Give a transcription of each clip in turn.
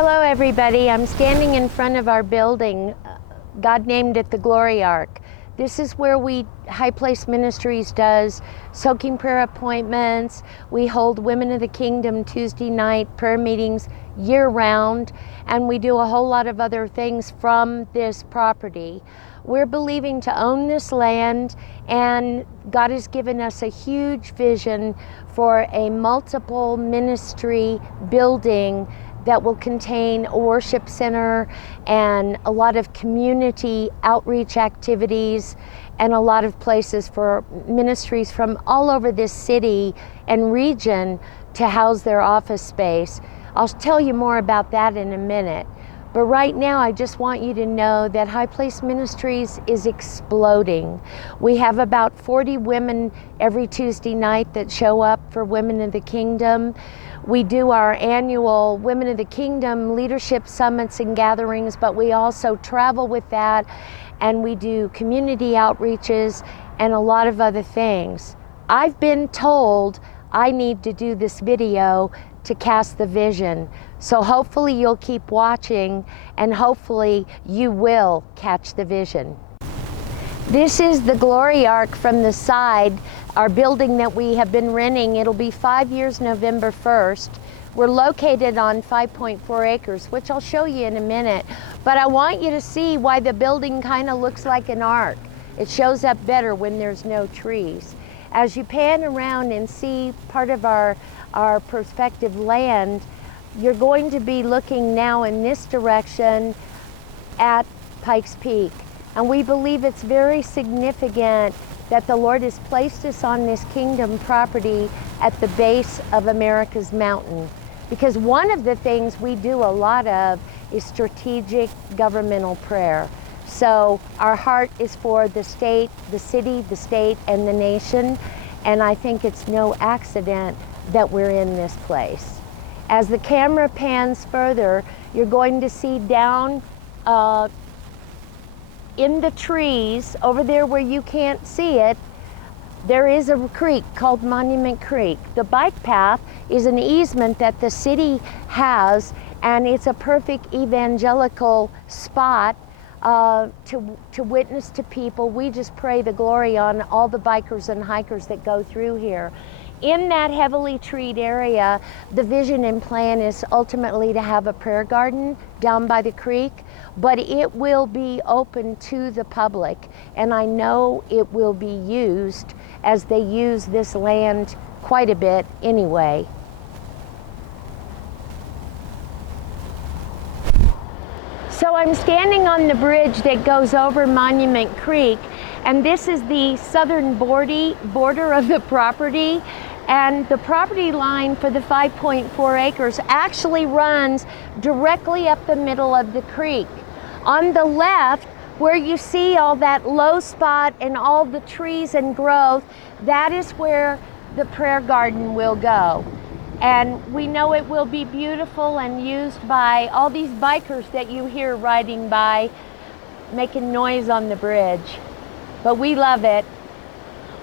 Hello everybody, I'm standing in front of our building. God named it the Glory Ark. This is where High Place Ministries does soaking prayer appointments. We hold Women of the Kingdom Tuesday night prayer meetings year round, and we do a whole lot of other things from this property. We're believing to own this land, and God has given us a huge vision for a multiple ministry building that will contain a worship center and a lot of community outreach activities and a lot of places for ministries from all over this city and region to house their office space. I'll tell you more about that in a minute. But right now, I just want you to know that High Place Ministries is exploding. We have about 40 women every Tuesday night that show up for Women of the Kingdom. We do our annual Women of the Kingdom leadership summits and gatherings, but we also travel with that, and we do community outreaches and a lot of other things. I've been told I need to do this video to cast the vision. So hopefully you'll keep watching, and hopefully you will catch the vision. This is the Glory Ark from the side, our building that we have been renting. It'll be 5 years November 1st. We're located on 5.4 acres, which I'll show you in a minute. But I want you to see why the building kind of looks like an ark. It shows up better when there's no trees. As you pan around and see part of our prospective land, you're going to be looking now in this direction at Pikes Peak. And we believe it's very significant that the Lord has placed us on this kingdom property at the base of America's mountain. Because one of the things we do a lot of is strategic governmental prayer. So our heart is for the state, the city, the state, and the nation. And I think it's no accident that we're in this place. As the camera pans further, you're going to see down in the trees, over there where you can't see it, there is a creek called Monument Creek. The bike path is an easement that the city has, and it's a perfect evangelical spot to witness to people. We just pray the glory on all the bikers and hikers that go through here. In that heavily treed area, the vision and plan is ultimately to have a prayer garden down by the creek, but it will be open to the public, and I know it will be used as they use this land quite a bit anyway. So I'm standing on the bridge that goes over Monument Creek, and this is the southern border of the property. And the property line for the 5.4 acres actually runs directly up the middle of the creek. On the left, where you see all that low spot and all the trees and growth, that is where the prayer garden will go. And we know it will be beautiful and used by all these bikers that you hear riding by, making noise on the bridge. But we love it.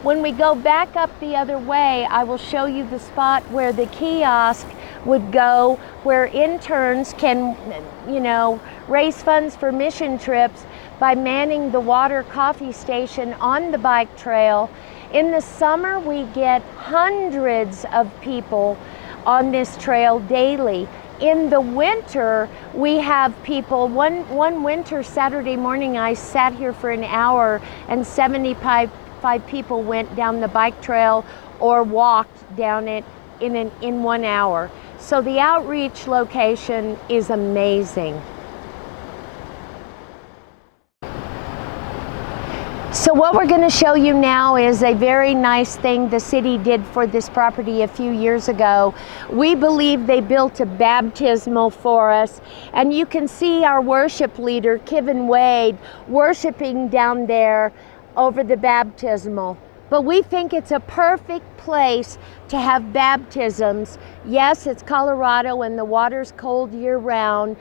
When we go back up the other way, I will show you the spot where the kiosk would go, where interns can, raise funds for mission trips by manning the water coffee station on the bike trail. In the summer, we get hundreds of people on this trail daily. In the winter, we have people, one winter Saturday morning, I sat here for an hour and 75 people went down the bike trail or walked down it in 1 hour. So the outreach location is amazing. So what we're going to show you now is a very nice thing the city did for this property a few years ago. We believe they built a baptismal for us, and you can see our worship leader, Kevin Wade, worshiping down there over the baptismal. But we think it's a perfect place to have baptisms. Yes, it's Colorado and the water's cold year round,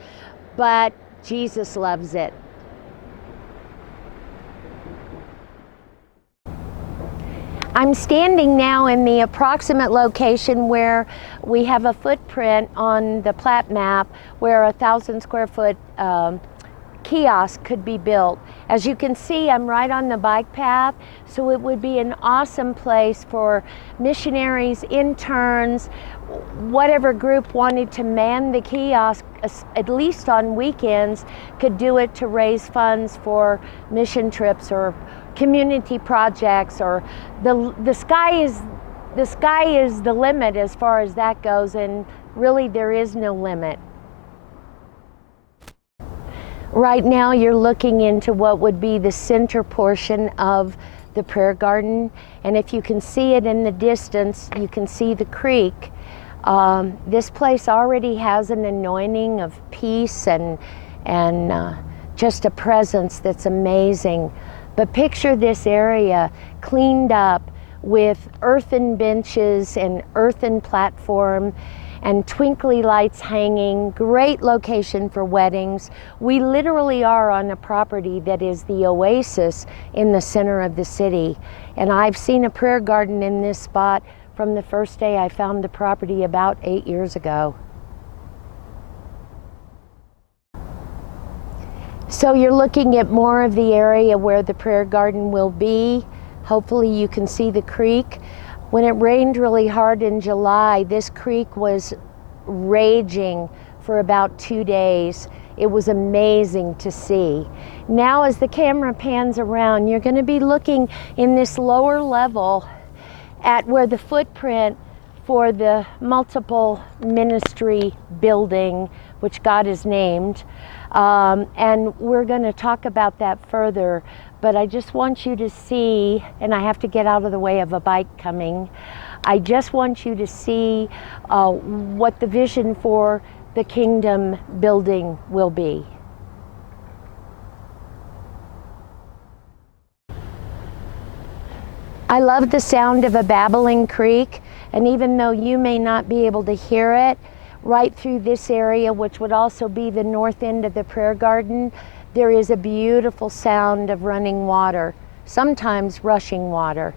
but Jesus loves it. I'm standing now in the approximate location where we have a footprint on the plat map where a 1,000 square foot kiosk could be built. As you can see, I'm right on the bike path, so it would be an awesome place for missionaries, interns, whatever group wanted to man the kiosk, at least on weekends, could do it to raise funds for mission trips or community projects, or the sky is the limit as far as that goes, and really there is no limit. Right now you're looking into what would be the center portion of the prayer garden, and if you can see it in the distance, you can see the creek. This place already has an anointing of peace and just a presence that's amazing. But picture this area cleaned up with earthen benches and earthen platform and twinkly lights hanging. Great location for weddings. We literally are on a property that is the oasis in the center of the city. And I've seen a prayer garden in this spot from the first day I found the property about 8 years ago. So you're looking at more of the area where the prayer garden will be. Hopefully you can see the creek. When it rained really hard in July, this creek was raging for about 2 days. It was amazing to see. Now as the camera pans around, you're going to be looking in this lower level at where the footprint for the multiple ministry building, which God has named, and we're going to talk about that further, but I just want you to see, and I have to get out of the way of a bike coming, I just want you to see what the vision for the kingdom building will be. I love the sound of a babbling creek, and even though you may not be able to hear it, right through this area, which would also be the north end of the prayer garden, there is a beautiful sound of running water, sometimes rushing water.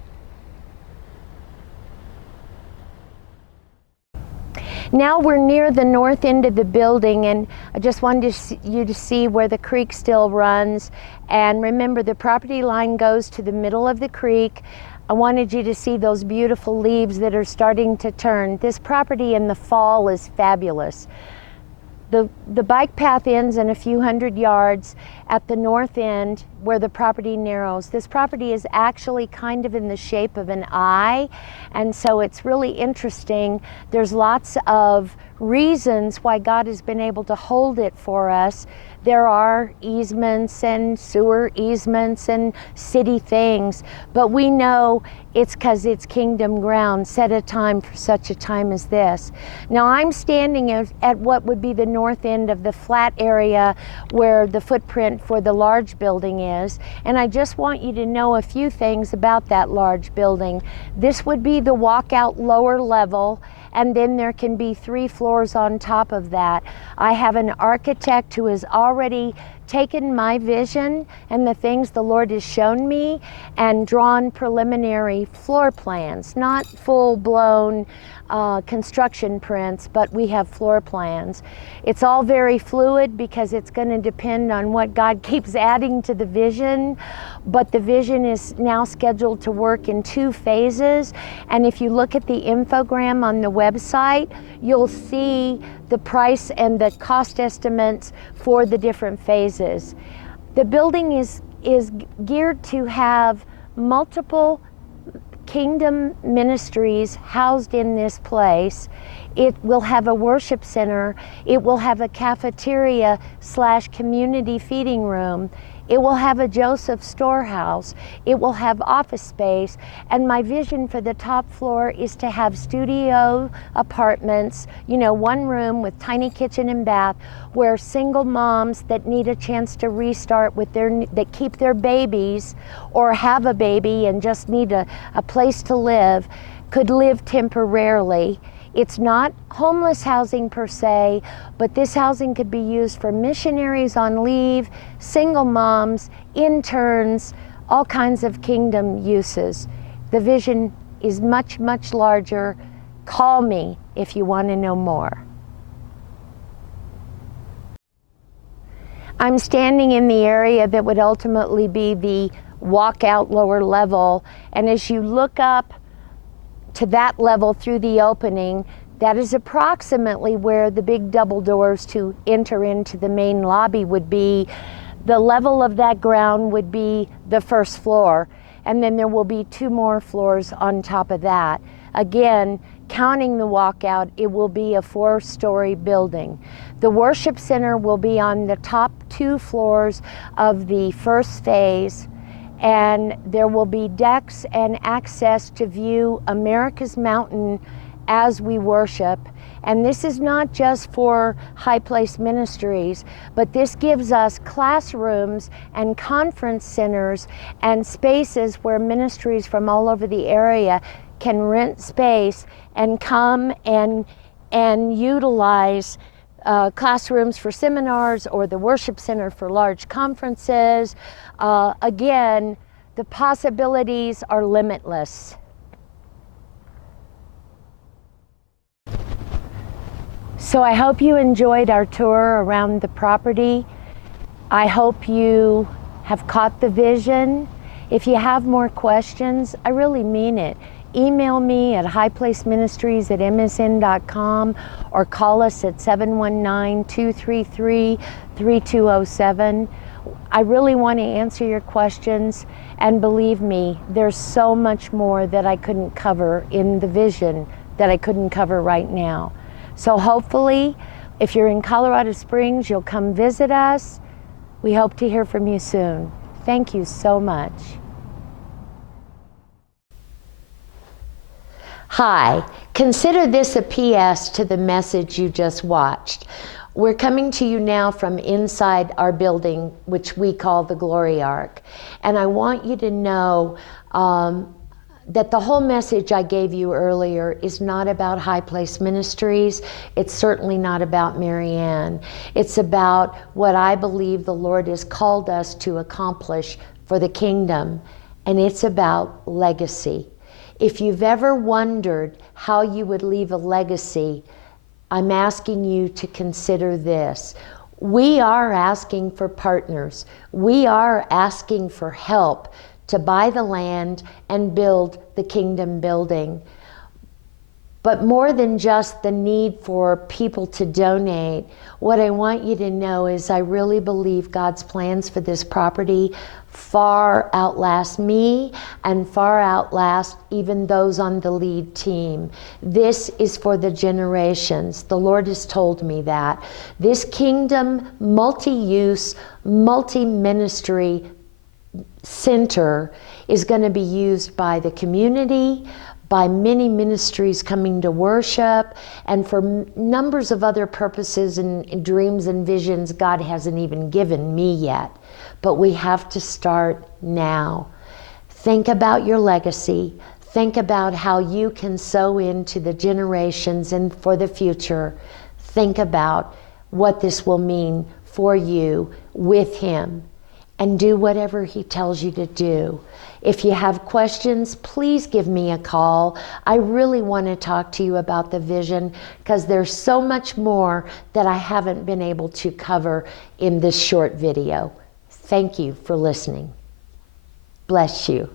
Now we're near the north end of the building, and I just wanted you to see where the creek still runs. And remember, the property line goes to the middle of the creek. I wanted you to see those beautiful leaves that are starting to turn. This property in the fall is fabulous. The bike path ends in a few hundred yards at the north end where the property narrows. This property is actually kind of in the shape of an eye, and so it's really interesting. There's lots of reasons why God has been able to hold it for us. There are easements and sewer easements and city things, but we know it's because it's kingdom ground, set a time for such a time as this. Now I'm standing at what would be the north end of the flat area where the footprint for the large building is, and I just want you to know a few things about that large building. This would be the walkout lower level, and then there can be 3 floors on top of that. I have an architect who has already taken my vision and the things the Lord has shown me and drawn preliminary floor plans, not full-blown construction prints, but we have floor plans. It's all very fluid because it's going to depend on what God keeps adding to the vision, but the vision is now scheduled to work in 2 phases, and if you look at the infogram on the website, you'll see the price and the cost estimates for the different phases. The building is geared to have multiple kingdom ministries housed in this place. It will have a worship center. It will have a cafeteria / community feeding room. It will have a Joseph storehouse. It will have office space. And my vision for the top floor is to have studio apartments, 1 room with tiny kitchen and bath, where single moms that need a chance to restart that keep their babies or have a baby and just need a place to live, could live temporarily. It's not homeless housing per se, but this housing could be used for missionaries on leave, single moms, interns, all kinds of kingdom uses. The vision is much, much larger. Call me if you want to know more. I'm standing in the area that would ultimately be the walkout lower level, and as you look up to that level through the opening, that is approximately where the big double doors to enter into the main lobby would be. The level of that ground would be the first floor, and then there will be 2 more floors on top of that. Again, counting the walkout, it will be a 4-story building. The worship center will be on the top 2 floors of the first phase, and there will be decks and access to view America's Mountain as we worship. And this is not just for High Place Ministries, but this gives us classrooms and conference centers and spaces where ministries from all over the area can rent space and come and utilize classrooms for seminars, or the worship center for large conferences. Again, the possibilities are limitless. So I hope you enjoyed our tour around the property. I hope you have caught the vision. If you have more questions, I really mean it. Email me at highplaceministries@msn.com or call us at 719-233-3207. I really want to answer your questions, and believe me, there's so much more that I couldn't cover in the vision that I couldn't cover right now. So hopefully, if you're in Colorado Springs, you'll come visit us. We hope to hear from you soon. Thank you so much. Hi, consider this a PS to the message you just watched. We're coming to you now from inside our building, which we call the Glory Ark. And I want you to know that the whole message I gave you earlier is not about High Place Ministries. It's certainly not about Marianne. It's about what I believe the Lord has called us to accomplish for the kingdom, and it's about legacy. If you've ever wondered how you would leave a legacy, I'm asking you to consider this. We are asking for partners. We are asking for help to buy the land and build the kingdom building. But more than just the need for people to donate, what I want you to know is I really believe God's plans for this property far outlast me and far outlast even those on the lead team. This is for the generations. The Lord has told me that. This kingdom, multi-use, multi-ministry center is going to be used by the community, by many ministries coming to worship, and for numbers of other purposes and dreams and visions God hasn't even given me yet. But we have to start now. Think about your legacy. Think about how you can sow into the generations and for the future. Think about what this will mean for you with Him. And do whatever He tells you to do. If you have questions, please give me a call. I really want to talk to you about the vision, because there's so much more that I haven't been able to cover in this short video. Thank you for listening. Bless you.